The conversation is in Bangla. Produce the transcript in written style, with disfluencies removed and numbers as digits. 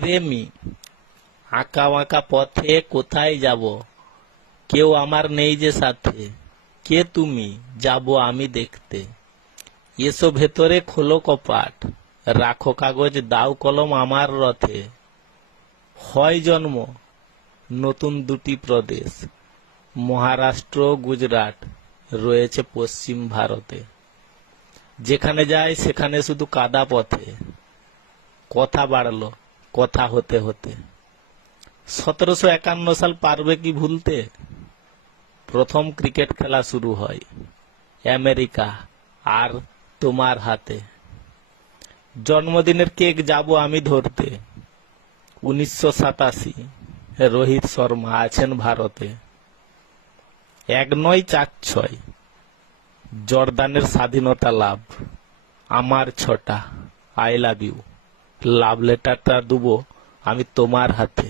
প্রেমী, আঁকা বাঁকা পথে কোথায় যাব, কেউ আমার নেই যে সাথে, কে তুমি, যাব আমি দেখতে। এসো ভেতরে, খোলো কপাট, রাখো কাগজ, দাও কলম আমার রথে। হয় জন্ম নতুন দুটি প্রদেশ, মহারাষ্ট্র গুজরাট রয়েছে পশ্চিম ভারতে। যেখানে যায় সেখানে শুধু কাদা পথে, কথা বাড়লো কথা হতে হতে। 1751 সাল পারবে কি ভুলতে, প্রথম ক্রিকেট খেলা শুরু হয় আমেরিকা আর তোমার হাতে। জন্মদিনের কেক যাব আমি ধরতে, 1987, রোহিত শর্মা আছেন ভারতে। 1946, জর্দানের স্বাধীনতা লাভ, আমার 6টা আই লাভ ইউ, লাভ লেটারটা দেবো আমি তোমার হাতে।